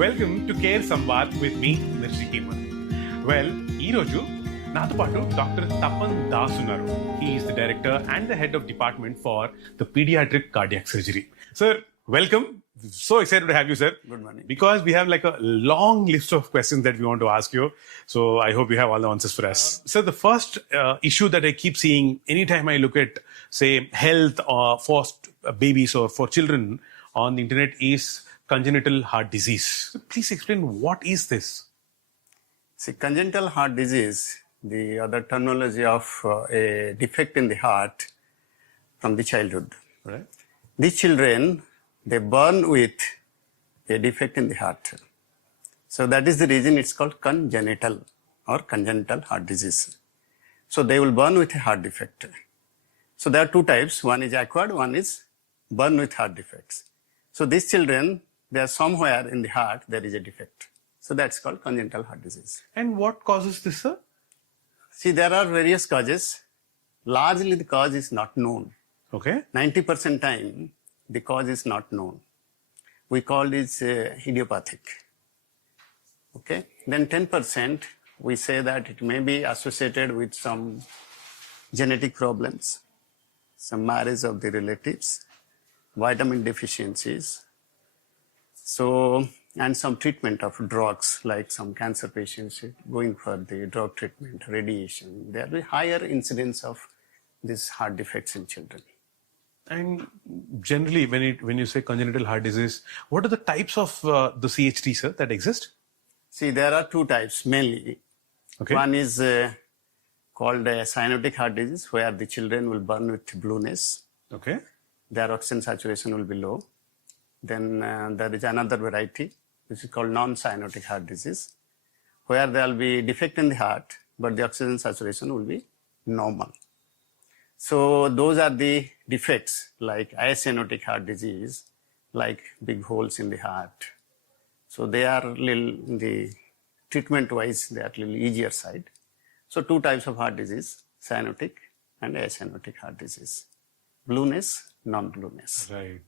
Welcome to care Samvad with me Kumar. Well ఈరోజు నాతో పాటు డాక్టర్ తపన్ దాస్ ఉన్నారు. He is the director and the head of department for the paediatric cardiac surgery. Sir, welcome. So excited to have you, sir. Good morning. Because we have like a long list of questions that we want to ask you. So I hope you have all the answers for us. So the first issue that I keep seeing anytime I look at, say, health or for babies or for children on the internet is congenital heart disease. So please explain, what is this? See, congenital heart disease, the other terminology of a defect in the heart from the childhood. Right. These children, they born with a defect in the heart. So that is the reason it's called congenital or congenital heart disease. So they will born with a heart defect. So there are two types. One is acquired, one is born with heart defects. So these children, they are somewhere in the heart, there is a defect. So that's called congenital heart disease. And what causes this, sir? See, there are various causes. Largely the cause is not known. Okay. 90% time, the cause is not known. We call this idiopathic. Okay. Then 10%, we say that it may be associated with some genetic problems, some marriage of the relatives, vitamin deficiencies, so, and some treatment of drugs, like some cancer patients going for the drug treatment, radiation. There will be higher incidence of these heart defects in children. And generally, when you say congenital heart disease, what are the types of the CHD, sir, that exist? See, there are two types mainly. Okay. One is called cyanotic heart disease, where the children will burn with blueness. Okay. Their oxygen saturation will be low. Then there is another variety, which is called non-cyanotic heart disease, where there will be defect in the heart, but the oxygen saturation will be normal. So those are the defects, like cyanotic heart disease, like big holes in the heart. So they are little, the treatment-wise, they are little easier side. So two types of heart disease, cyanotic and cyanotic heart disease. Blueness, non-blueness. Right.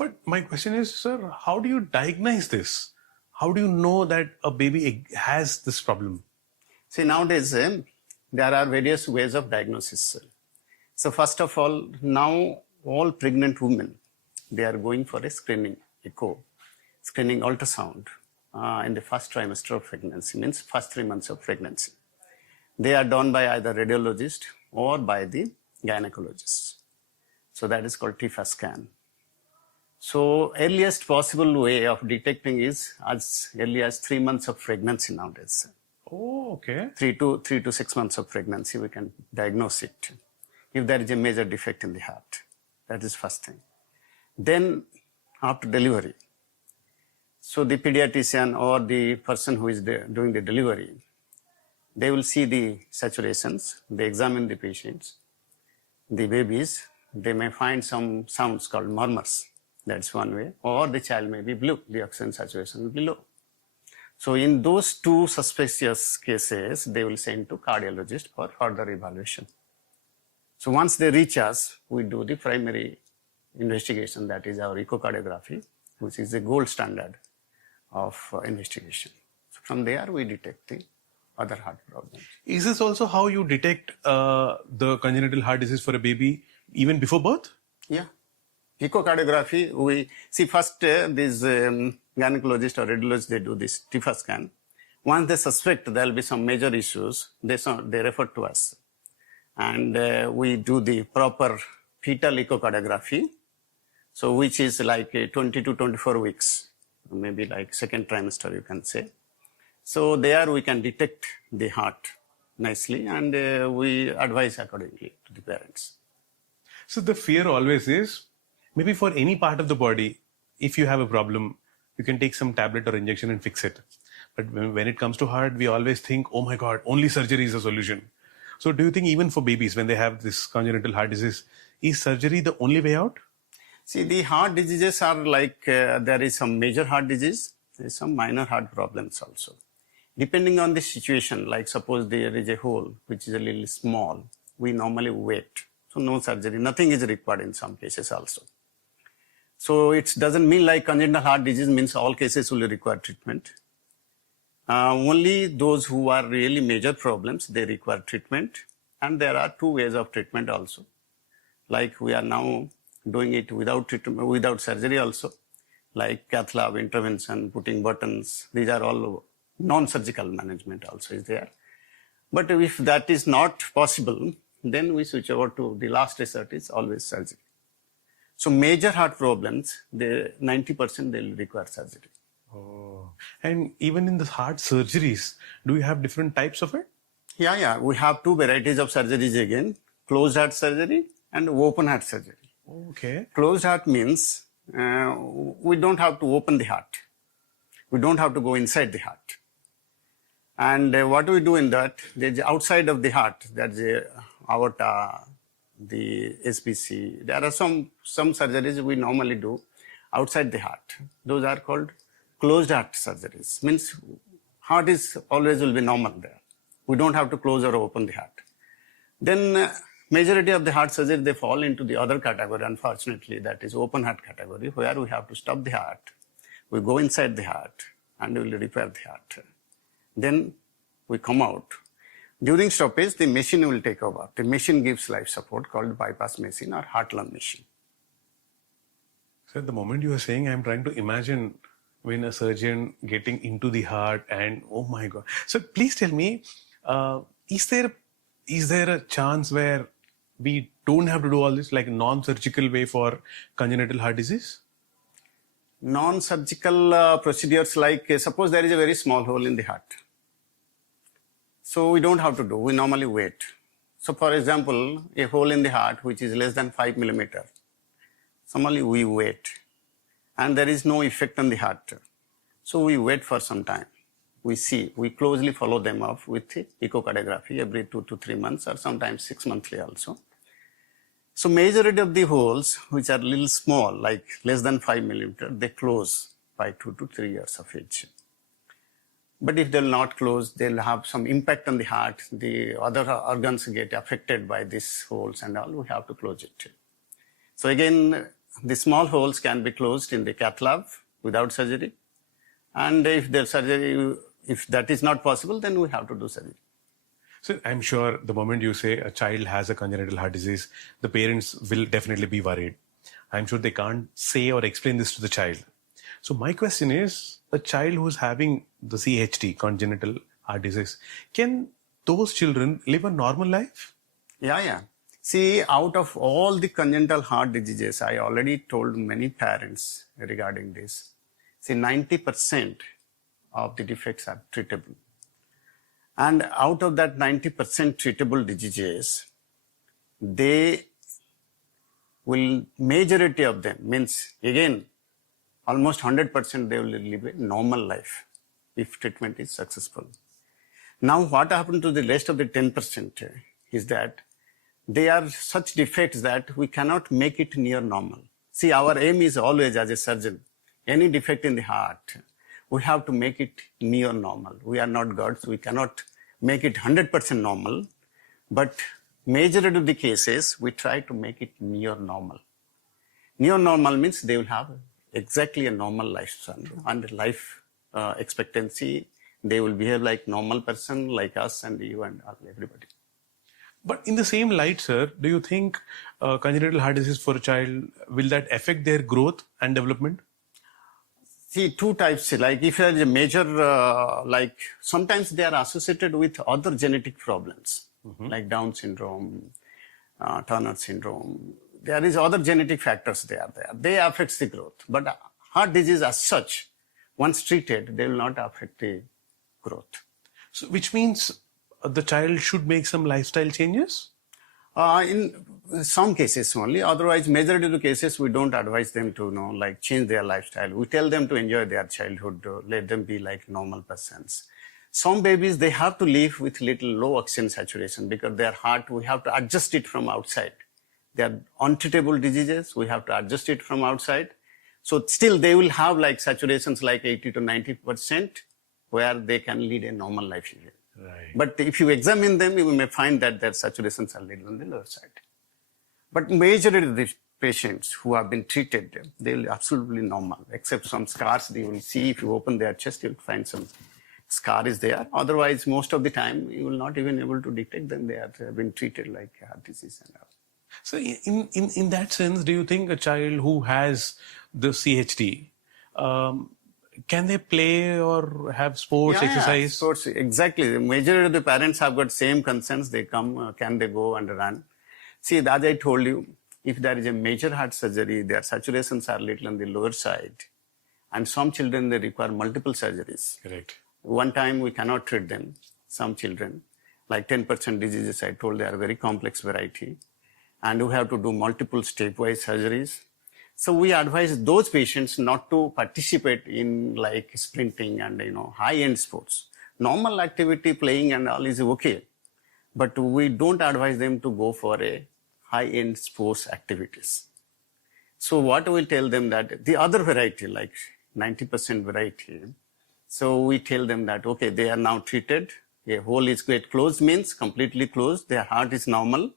But my question is, sir, how do you diagnose this? How do you know that a baby has this problem? See, nowadays, there are various ways of diagnosis. So first of all, now all pregnant women, they are going for a screening echo, screening ultrasound in the first trimester of pregnancy, means first 3 months of pregnancy. They are done by either radiologist or by the gynecologist. So that is called TIFA scan. So earliest possible way of detecting is as early as 3 months of pregnancy nowadays. Oh, okay. 3 to 6 months of pregnancy, we can diagnose it if there is a major defect in the heart. That is first thing. Then after delivery, so the pediatrician or the person who is doing the delivery, they will see the saturations, they examine the patients, the babies, they may find some sounds called murmurs. That's one way. Or the child may be blue, the oxygen saturation will be low. So in those two suspicious cases, they will send to cardiologist for further evaluation. So once they reach us, we do the primary investigation, that is our echocardiography, which is the gold standard of investigation. So from there, we detect the other heart problems. Is this also how you detect the congenital heart disease for a baby even before birth? Yeah. Echocardiography, we see first these gynecologists or radiologists, they do this TIFA scan. Once they suspect there will be some major issues, they refer to us. And we do the proper fetal echocardiography, so which is like 20 to 24 weeks, maybe like second trimester you can say. So there we can detect the heart nicely, and we advise accordingly to the parents. So the fear always is, maybe for any part of the body, if you have a problem, you can take some tablet or injection and fix it. But when it comes to heart, we always think, oh my God, only surgery is a solution. So do you think even for babies, when they have this congenital heart disease, is surgery the only way out? See, the heart diseases are like, there is some major heart disease, there is some minor heart problems also. Depending on the situation, like suppose there is a hole which is a little small, we normally wait. So no surgery, nothing is required in some cases also. So it doesn't mean like congenital heart disease means all cases will require treatment. Only those who are really major problems, they require treatment. And there are 2 ways of treatment also. Like we are now doing it without treatment, without surgery also. Like cath lab intervention, putting buttons. These are all non-surgical management also is there. But if that is not possible, then we switch over to the last resort is always surgery. So major heart problems, 90% they will require surgery. Oh. And even in the heart surgeries, do you have different types of it? Yeah. We have 2 varieties of surgeries again, closed heart surgery and open heart surgery. Okay. Closed heart means we don't have to open the heart. We don't have to go inside the heart. And what we do in that, there's outside of the heart, there's the aorta, the SBC. There are some surgeries we normally do outside the heart. Those are called closed heart surgeries. Means heart is always will be normal there. We don't have to close or open the heart. Then majority of the heart surgery, they fall into the other category, unfortunately, that is open heart category, where we have to stop the heart. We go inside the heart and we will repair the heart. Then we come out. During stoppage, the machine will take over. The machine gives life support called bypass machine or heart-lung machine. So at the moment you are saying, I'm trying to imagine when a surgeon getting into the heart and oh my God. So please tell me, is there a chance where we don't have to do all this like non-surgical way for congenital heart disease? Non-surgical procedures like suppose there is a very small hole in the heart. So we don't have to do, we normally wait. So for example, a hole in the heart which is less than 5 millimeter, normally we wait and there is no effect on the heart. So we wait for some time. We see, we closely follow them up with echocardiography every 2 to 3 months or sometimes 6 monthly also. So majority of the holes which are little small, like less than 5 millimeter, they close by 2 to 3 years of age. But if they'll not close, they'll have some impact on the heart. The other organs get affected by these holes and all, we have to close it. So again, the small holes can be closed in the cath lab without surgery. And if the surgery, if that is not possible, then we have to do surgery. So I'm sure the moment you say a child has a congenital heart disease, the parents will definitely be worried. I'm sure they can't say or explain this to the child. So my question is, a child who's having the CHD, congenital heart disease, can those children live a normal life? Yeah. See, out of all the congenital heart diseases, I already told many parents regarding this. See, 90% of the defects are treatable. And out of that 90% treatable diseases, majority of them, means again, almost 100% they will live a normal life if treatment is successful. Now what happened to the rest of the 10% is that they are such defects that we cannot make it near normal. See, our aim is always as a surgeon, any defect in the heart, we have to make it near normal. We are not gods, we cannot make it 100% normal, but majority of the cases, we try to make it near normal. Near normal means they will have exactly a normal lifespan and life expectancy. They will behave like normal person, like us and you and everybody. But in the same light, sir, do you think congenital heart disease for a child, will that affect their growth and development? See, 2 types, like if there is a major, like sometimes they are associated with other genetic problems, like Down syndrome, Turner syndrome. There is other genetic factors they are there. They affect the growth. But heart disease as such, once treated, they will not affect the growth. So, which means the child should make some lifestyle changes? In some cases only. Otherwise, majority of the cases, we don't advise them to, like change their lifestyle. We tell them to enjoy their childhood, let them be like normal persons. Some babies, they have to live with little low oxygen saturation because their heart, we have to adjust it from outside. They are untreatable diseases, we have to adjust it from outside. So still they will have like saturations like 80 to 90% where they can lead a normal life. Right. But if you examine them, you may find that their saturations are little on the lower side. But majority of the patients who have been treated, they will absolutely normal, except some scars. They will see if you open their chest, you'll find some scar is there. Otherwise, most of the time, you will not even able to detect them. They have been treated like heart disease and all. So in that sense, do you think a child who has the CHD, can they play or have sports, exercise? Yeah, sports, exactly. The majority of the parents have got same concerns. They come, can they go and run? See, as I told you, if there is a major heart surgery, their saturations are little on the lower side. And some children, they require multiple surgeries. Correct. One time we cannot treat them. Some children, like 10% diseases, I told they are very complex variety. And we have to do multiple stepwise surgeries. So we advise those patients not to participate in like sprinting and, high-end sports. Normal activity, playing and all is okay. But we don't advise them to go for a high-end sports activities. So what we tell them that the other variety, like 90% variety, so we tell them that, okay, they are now treated. A hole is get closed means completely closed. Their heart is normal.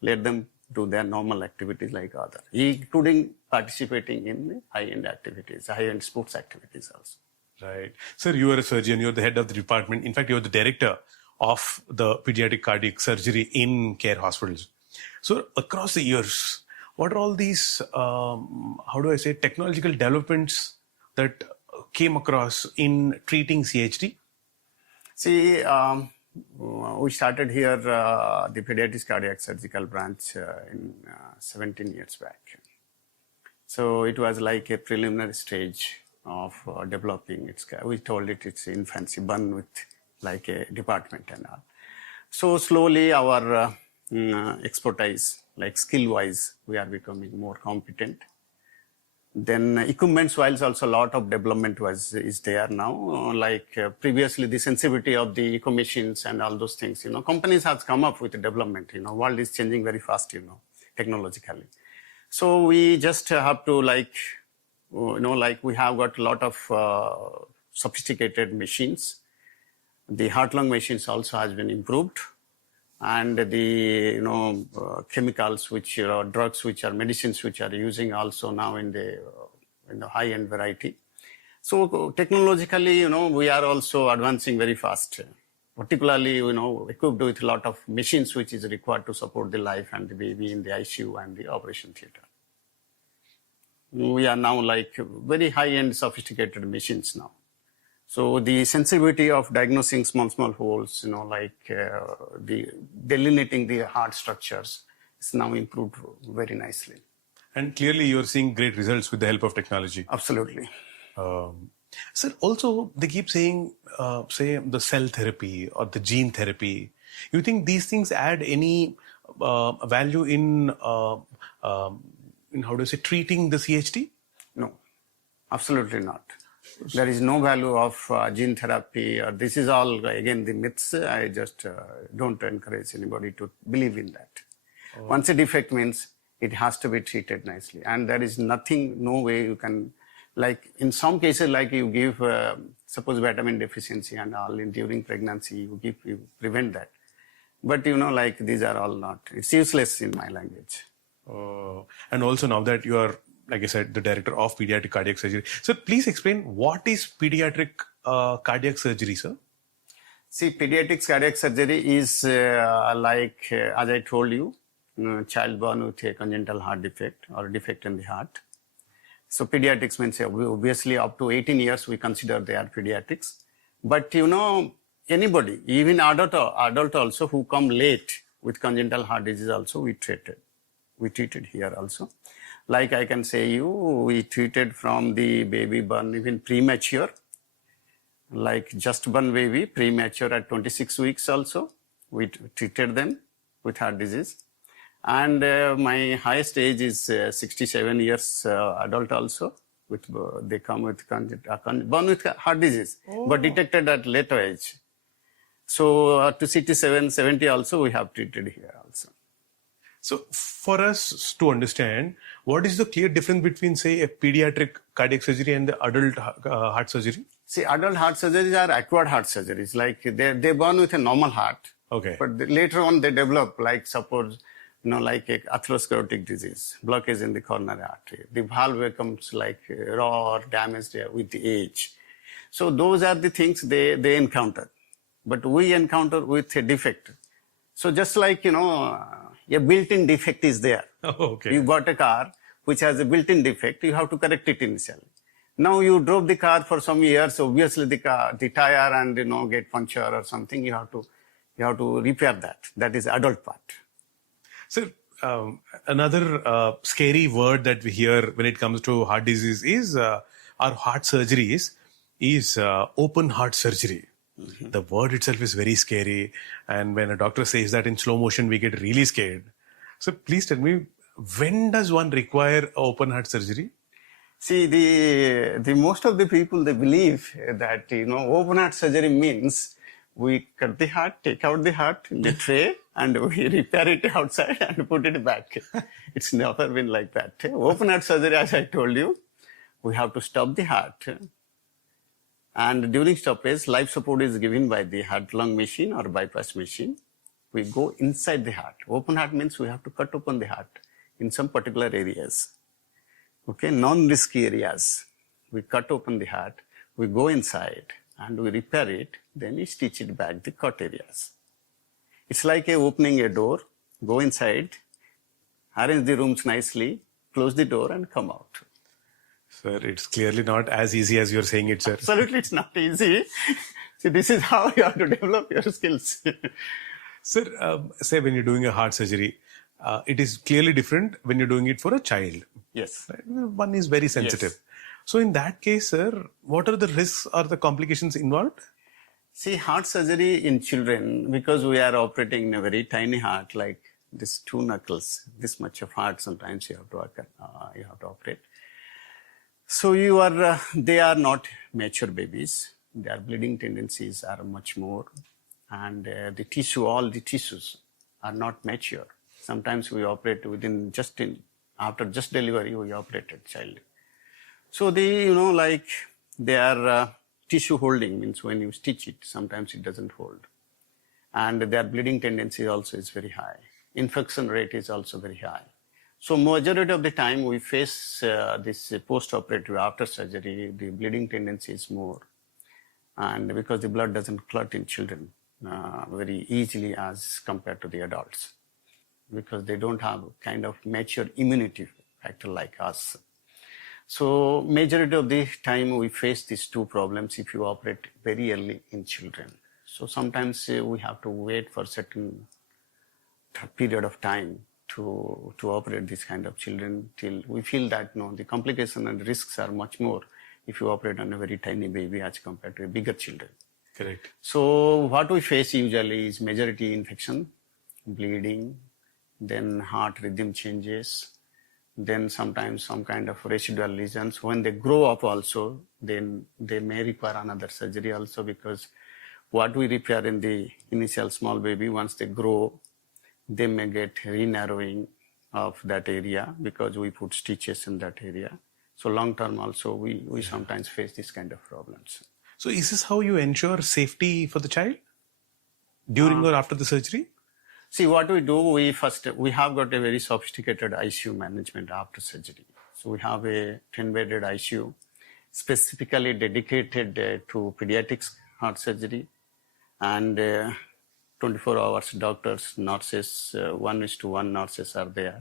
Let them do their normal activities like other, including participating in high-end activities, high-end sports activities also. Right. Sir, you are a surgeon. You're the head of the department. In fact, you're the director of the pediatric cardiac surgery in care hospitals. So across the years, what are all these, technological developments that came across in treating CHD? See, we started here the pediatric cardiac surgical branch in 17 years back. So it was like a preliminary stage of developing. We told it's infancy, born with like a department and all. So slowly our expertise, like skill-wise, we are becoming more competent. Then equipment-wise also a lot of development is there now. Previously the sensitivity of the eco machines and all those things, companies have come up with development, world is changing very fast, technologically. So we just have to we have got a lot of sophisticated machines. The heart-lung machines also has been improved. And the chemicals, which are drugs, which are medicines, which are using also now in the high-end variety. So technologically, we are also advancing very fast. Particularly, equipped with a lot of machines, which is required to support the life and the baby in the ICU and the operation theater. We are now like very high-end, sophisticated machines now. So the sensitivity of diagnosing small holes, the delineating the heart structures is now improved very nicely. And clearly you're seeing great results with the help of technology. Absolutely. Sir, also they keep saying, say the cell therapy or the gene therapy. You think these things add any value in treating the CHD? No, absolutely not. There is no value of gene therapy. This is all, again, the myths. I just don't encourage anybody to believe in that. Once a defect means it has to be treated nicely. And there is no way you can, like in some cases, like you give, suppose vitamin deficiency and all during pregnancy, you prevent that. But these are all not, it's useless in my language. And also now that you are, like I said, the director of pediatric cardiac surgery. So please explain, what is pediatric cardiac surgery, sir? See, pediatric cardiac surgery is as I told you, child born with a congenital heart defect or defect in the heart. So pediatrics means obviously up to 18 years we consider they are pediatrics. But anybody, even adult also who come late with congenital heart disease also we treated here also. Like I can say we treated from the baby born even premature, like just born baby, premature at 26 weeks also. We treated them with heart disease. And my highest age is 67 years adult also. They come with born with heart disease, but detected at later age. So to 67, 70 also we have treated here also. So for us to understand, what is the clear difference between, say, a pediatric cardiac surgery and the adult heart surgery? See, adult heart surgeries are acquired heart surgeries. Like they're born with a normal heart. Okay. But later on they develop, like suppose like a atherosclerotic disease, blockage in the coronary artery. The valve becomes like raw or damaged with the age. So those are the things they encounter. But we encounter with a defect. So just like, a built-in defect is there. Oh, okay. You got a car which has a built-in defect, you have to correct it initially. Now you drove the car for some years, obviously the tire and get puncture or something, you have to repair that. That is adult part. So another scary word that we hear when it comes to heart disease is our heart surgeries is open heart surgery. Mm-hmm. The word itself is very scary, and when a doctor says that in slow motion, we get really scared. So please tell me, when does one require open heart surgery? See, the most of the people, they believe that open heart surgery means we cut the heart, take out the heart in the tray, and we repair it outside and put it back. It's never been like that. Open heart surgery, as I told you, we have to stop the heart. And during stoppage, life support is given by the heart-lung machine or bypass machine. We go inside the heart. Open heart means we have to cut open the heart in some particular areas. Okay, non-risky areas. We cut open the heart, we go inside and we repair it, then we stitch it back, the cut areas. It's like opening a door, go inside, arrange the rooms nicely, close the door and come out. Sir, it's clearly not as easy as you're saying it, sir. Absolutely, it's not easy. See, this is how you have to develop your skills. Sir, say when you're doing a heart surgery, it is clearly different when you're doing it for a child. Yes. Right? One is very sensitive. Yes. So in that case, sir, what are the risks or the complications involved? See, heart surgery in children, because we are operating in a very tiny heart, like these 2 knuckles, this much of heart, sometimes you have to operate. So they are not mature babies. Their bleeding tendencies are much more, and all the tissues are not mature. Sometimes we operate after just delivery, we operated child. So they are tissue holding, means when you stitch it, sometimes it doesn't hold. And their bleeding tendency also is very high. Infection rate is also very high. So majority of the time we face this post-operative after surgery, the bleeding tendency is more. And because the blood doesn't clot in children very easily as compared to the adults, because they don't have kind of mature immunity factor like us. So majority of the time we face these 2 problems if you operate very early in children. So sometimes we have to wait for a certain period of time to operate this kind of children till we feel that the complication and risks are much more if you operate on a very tiny baby as compared to a bigger children. Correct. So what we face usually is majority infection, bleeding, then heart rhythm changes, then sometimes some kind of residual lesions. When they grow up also, then they may require another surgery also, because what we repair in the initial small baby, once they grow, they may get re-narrowing of that area because we put stitches in that area. So long term also, we sometimes face this kind of problems. So is this how you ensure safety for the child during or after the surgery? See, what we do, we have got a very sophisticated ICU management after surgery. So we have a 10-bedded ICU specifically dedicated to pediatrics heart surgery, and 24 hours doctors, nurses, 1:1 nurses are there.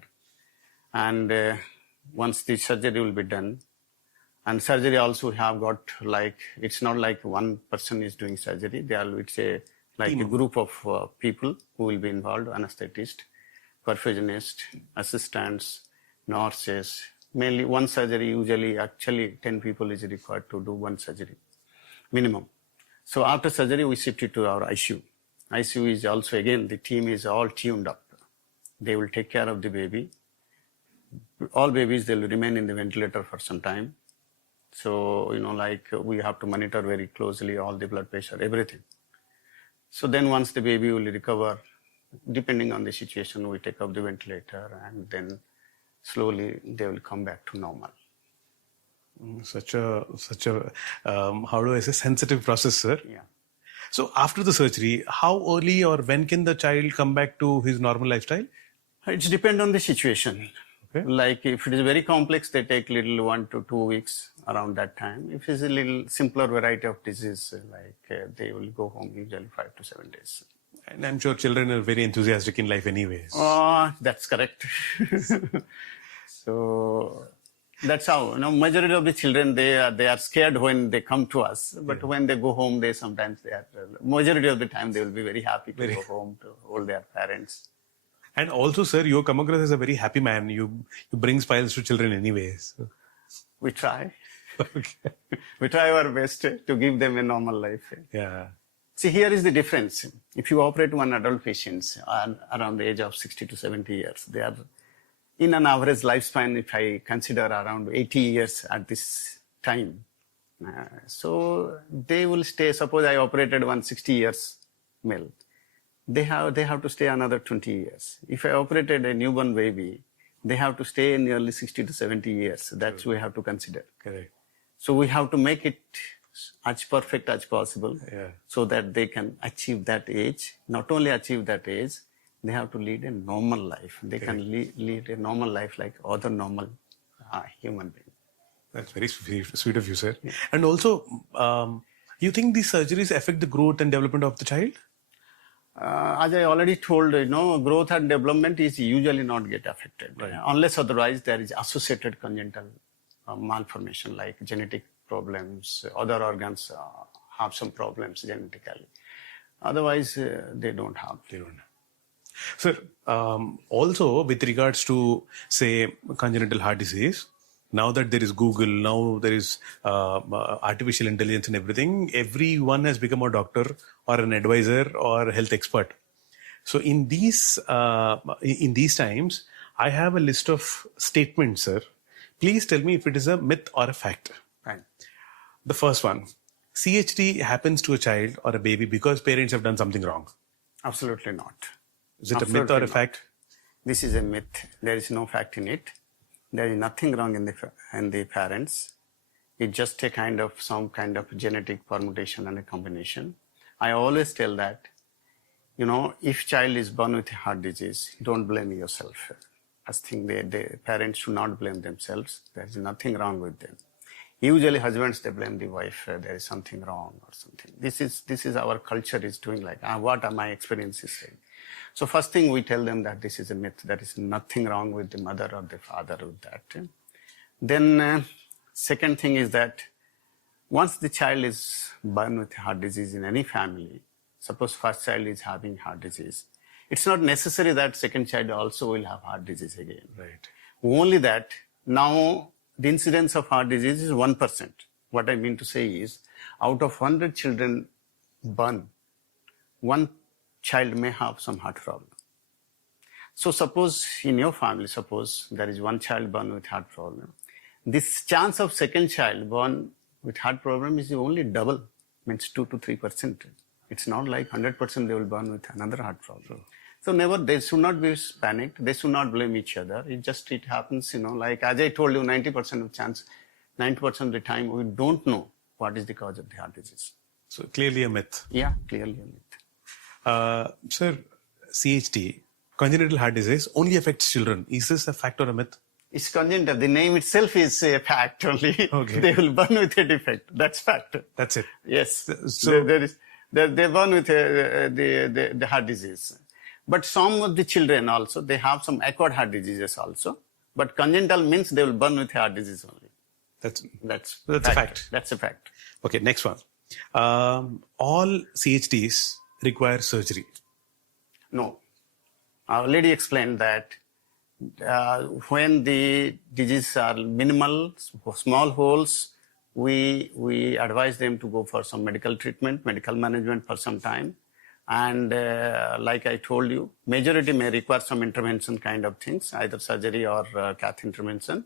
And once the surgery will be done, and surgery also have got it's not like one person is doing surgery. It's a group of people who will be involved, anesthetist, perfusionist, assistants, nurses. Mainly one surgery, actually 10 people is required to do one surgery, minimum. So after surgery, we shift it to our ICU. ICU is also, again, the team is all tuned up. They will take care of the baby. All babies, they will remain in the ventilator for some time. So, we have to monitor very closely all the blood pressure, everything. So then once the baby will recover, depending on the situation, we take up the ventilator and then slowly they will come back to normal. Such a how do I say, sensitive process, sir. Yeah. So after the surgery, how early or when can the child come back to his normal lifestyle? It depends on the situation. Okay. Like if it is very complex, they take little 1 to 2 weeks around that time. If it's a little simpler variety of disease, they will go home usually 5 to 7 days. And I'm sure children are very enthusiastic in life anyways. That's correct. So that's how, majority of the children, they are scared when they come to us. But when they go home, majority of the time, they will be very happy to go home to hold their parents. And also, sir, you come across as a very happy man. You bring smiles to children anyways. We try. Okay. We try our best to give them a normal life. Yeah. See, here is the difference. If you operate on adult patients around the age of 60 to 70 years, they are in an average lifespan, if I consider around 80 years at this time. So they will stay, suppose I operated 160 years male. They have to stay another 20 years. If I operated a newborn baby, they have to stay nearly 60 to 70 years. That's we have to consider. Correct. So we have to make it as perfect as possible, so that they can achieve that age. Not only achieve that age, they have to lead a normal life. They can lead a normal life like other normal human beings. That's very sweet of you, sir. Yeah. And also, you think these surgeries affect the growth and development of the child? As I already told, growth and development is usually not get affected. Right. Unless otherwise there is associated congenital malformation like genetic problems, other organs have some problems genetically. Otherwise, they don't have. Sir, also with regards to, say, congenital heart disease, now that there is Google, now there is artificial intelligence and everything, everyone has become a doctor or an advisor or a health expert. So in these times, I have a list of statements, sir. Please tell me if it is a myth or a fact. Right. The first one, CHD happens to a child or a baby because parents have done something wrong. Absolutely not. Is it a myth or a fact? This is a myth. There is no fact in it. There is nothing wrong in the parents. It's just some kind of genetic permutation and a combination. I always tell that, if child is born with heart disease, don't blame yourself. I think the parents should not blame themselves. There is nothing wrong with them. Usually husbands, they blame the wife. There is something wrong or something. This is our culture is doing like, what are my experiences saying? So first thing we tell them that this is a myth. There is nothing wrong with the mother or the father with that. Then second thing is that once the child is born with heart disease in any family, suppose first child is having heart disease, it's not necessary that second child also will have heart disease again. Right. Only that now the incidence of heart disease is 1%. What I mean to say is, out of 100 children born, one child may have some heart problem. So suppose in your family, suppose there is one child born with heart problem. This chance of second child born with heart problem is only double, means 2 to 3%. It's not like 100% they will born with another heart problem. So they should not be panicked. They should not blame each other. It happens, like as I told you, 90% of chance, 90% of the time we don't know what is the cause of the heart disease. So clearly a myth. Yeah, clearly a myth. Sir, CHD, congenital heart disease, only affects children. Is this a fact or a myth? It's congenital. The name itself is a fact only. Okay. They will born with a defect. That's fact. That's it. Yes. So they born with the heart disease. But some of the children also, they have some acquired heart diseases also. But congenital means they will born with heart disease only. That's a fact. That's a fact. Okay, next one. All CHDs require surgery. No. I already explained that when the diseases are minimal, small holes, we advise them to go for some medical treatment, medical management for some time. And like I told you, majority may require some intervention kind of things, either surgery or cath intervention.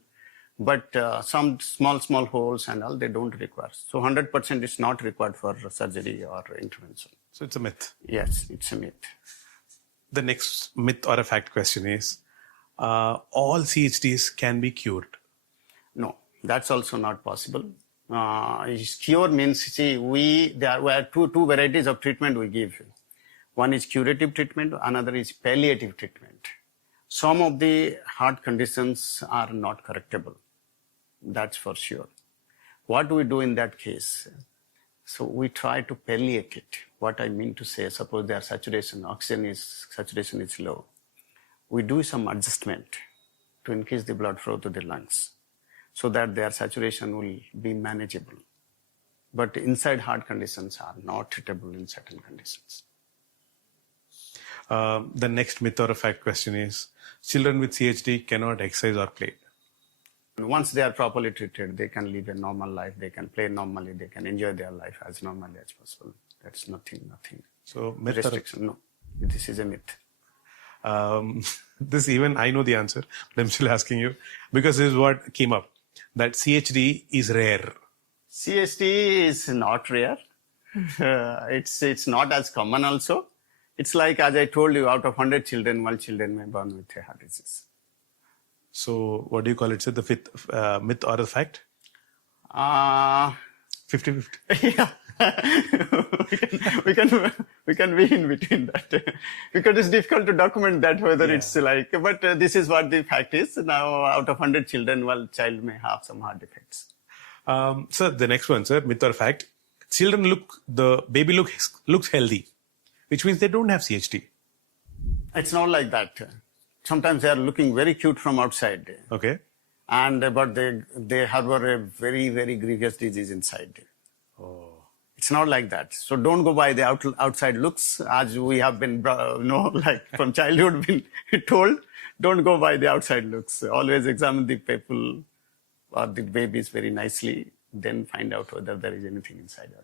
But some small holes and all, they don't require. So 100% is not required for surgery or intervention. So it's a myth. Yes, it's a myth. The next myth or a fact question is, all CHDs can be cured. No, that's also not possible. Cure means, see, there were two varieties of treatment we give. One is curative treatment, another is palliative treatment. Some of the heart conditions are not correctable. That's for sure. What do we do in that case? So we try to palliate it. What I mean to say, suppose their saturation is low. We do some adjustment to increase the blood flow to the lungs so that their saturation will be manageable. But inside heart conditions are not treatable in certain conditions. The next myth or a fact question is, children with CHD cannot exercise or play. Once they are properly treated, they can live a normal life, they can play normally, they can enjoy their life as normally as possible. That's nothing. So myth Restriction, no. This is a myth. This even I know the answer, but I'm still asking you because this is what came up, that CHD is rare. CHD is not rare. It's not as common also. It's like, as I told you, out of 100 children, 1 children may born with a heart disease. So what do you call it, sir? The fifth myth or a fact? 50-50. Yeah. we can be in between that because it's difficult to document that whether it's like, but this is what the fact is. Now, out of 100 children, 1 child may have some heart defects. So the next one, sir, myth or fact? The baby looks healthy, which means they don't have CHD. It's not like that. Sometimes they are looking very cute from outside. Okay. But they harbor a very, very grievous disease inside. Oh. It's not like that. So don't go by the outside looks, as we have been, like from childhood been told. Don't go by the outside looks. Always examine the people or the babies very nicely, then find out whether there is anything inside or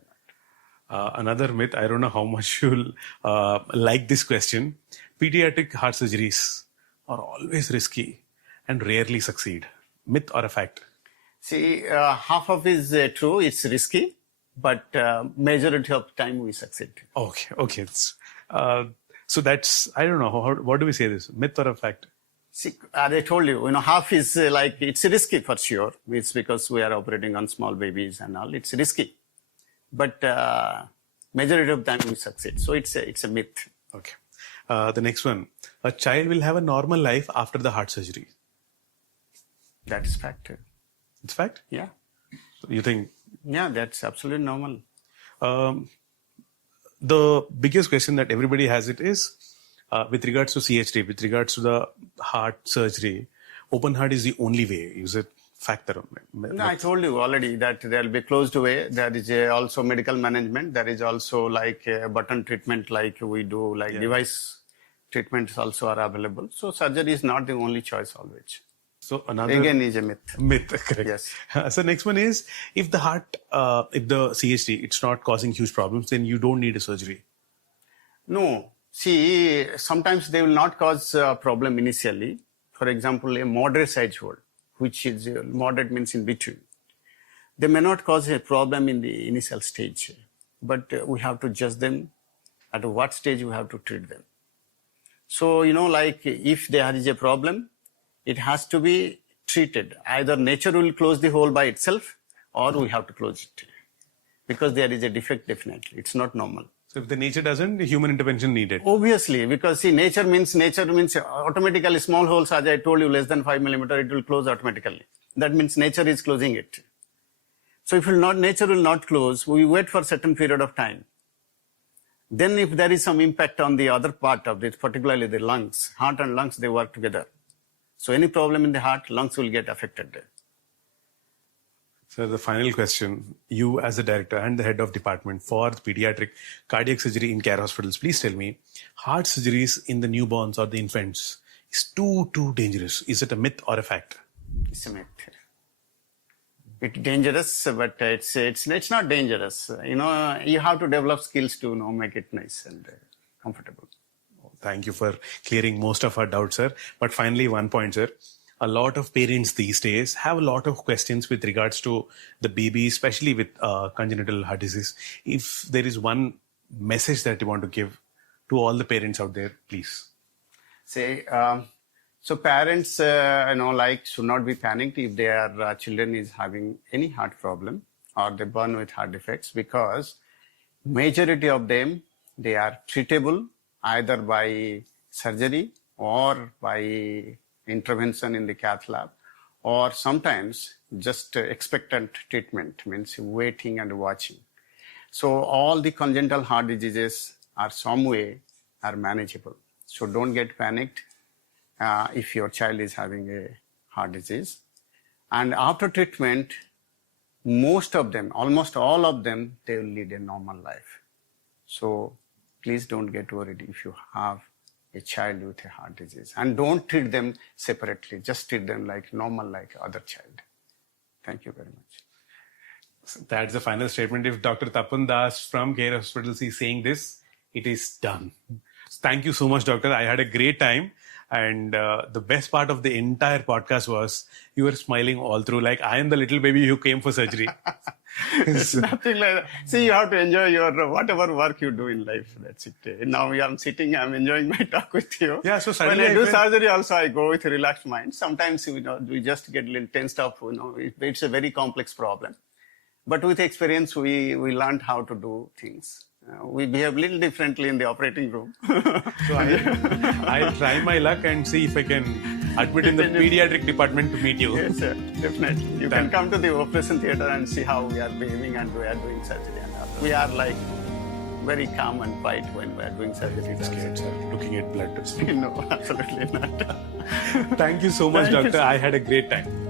not. Another myth, I don't know how much you'll like this question. Pediatric heart surgeries are always risky and rarely succeed. Myth or a fact? See, half of it is true. It's risky, but majority of time we succeed. Okay. So that's, I don't know, what do we say this? Myth or a fact? See, as I told you, half is like, it's risky for sure. It's because we are operating on small babies and all. It's risky. But majority of time we succeed. So it's a myth. Okay. The next one. A child will have a normal life after the heart surgery. That is fact. It's fact? Yeah. You think? Yeah, that's absolutely normal. The biggest question that everybody has it is, with regards to CHD, with regards to the heart surgery, open heart is the only way. Is it fact or myth? No, I told you already that there will be closed way. There is also medical management. There is also like a button treatment like we do, like device treatments also are available. So surgery is not the only choice always. So another again is a myth. Myth, correct. Yes. So next one is, if the CHD, it's not causing huge problems, then you don't need a surgery. No. See, sometimes they will not cause a problem initially. For example, a moderate size hole, which is moderate means in between. They may not cause a problem in the initial stage, but we have to judge them at what stage we have to treat them. So, like if there is a problem, it has to be treated. Either nature will close the hole by itself or we have to close it. Because there is a defect definitely. It's not normal. So if the nature doesn't, human intervention needed. Obviously, because see, nature means automatically small holes, as I told you, less than 5 millimeter, it will close automatically. That means nature is closing it. So if nature will not close, we wait for a certain period of time. Then if there is some impact on the other part of it, particularly the lungs, heart and lungs, they work together. So any problem in the heart, lungs will get affected. So the final question, you as a director and the head of department for pediatric cardiac surgery in care hospitals, please tell me, heart surgeries in the newborns or the infants is too dangerous. Is it a myth or a fact? It's a myth. It's dangerous, but it's not dangerous. You have to develop skills to make it nice and comfortable. Thank you for clearing most of our doubts, sir. But finally, one point, sir. A lot of parents these days have a lot of questions with regards to the baby, especially with congenital heart disease. If there is one message that you want to give to all the parents out there, please. So parents, should not be panicked if their children is having any heart problem or they born with heart defects, because majority of them, they are treatable either by surgery or by intervention in the cath lab, or sometimes just expectant treatment, means waiting and watching. So all the congenital heart diseases are some way are manageable. So don't get panicked if your child is having a heart disease. And after treatment, most of them, almost all of them, they will lead a normal life. So please don't get worried if you have a child with a heart disease. And don't treat them separately. Just treat them like normal, like other child. Thank you very much. So that's the final statement. If Dr. Tapan Das from Care Hospitals is saying this, it is done. So thank you so much, doctor. I had a great time. And the best part of the entire podcast was you were smiling all through, like I am the little baby who came for surgery. It's nothing like that. See, you have to enjoy your whatever work you do in life. That's it. Now I'm sitting, I'm enjoying my talk with you. Yeah, so when I do surgery also, I go with a relaxed mind. Sometimes, we just get a little tensed up, it's a very complex problem. But with experience, we learned how to do things. We behave a little differently in the operating room. So I'll try my luck and see if I can admit in the pediatric department to meet you. Yes, sir. Definitely. You can come to the operation theatre and see how we are behaving and we are doing surgery. And all. We are like very calm and quiet when we are doing surgery. Scared, sir. Looking at blood. No, absolutely not. Thank you so much, doctor. I had a great time.